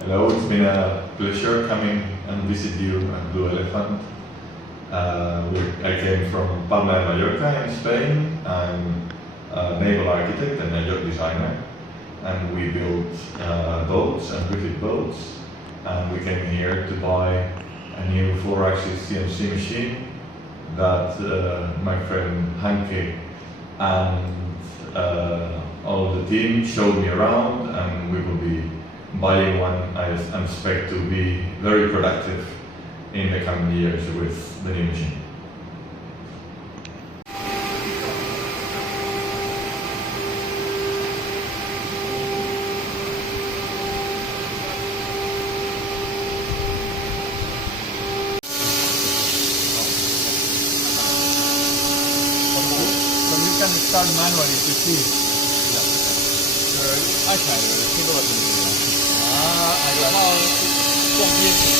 Hello, it's been a pleasure coming and visit you at Blue Elephant. I came from Palma de Mallorca in Spain. I'm a naval architect and a yacht designer, and we build boats and refit boats. And we came here to buy a new 4-axis CNC machine that my friend Hanke and all the team showed me around, and we will be buying one. I expect to be very productive in the coming years with the new machine. So you can start manually to see. Okay, 听到了。啊，然后重边。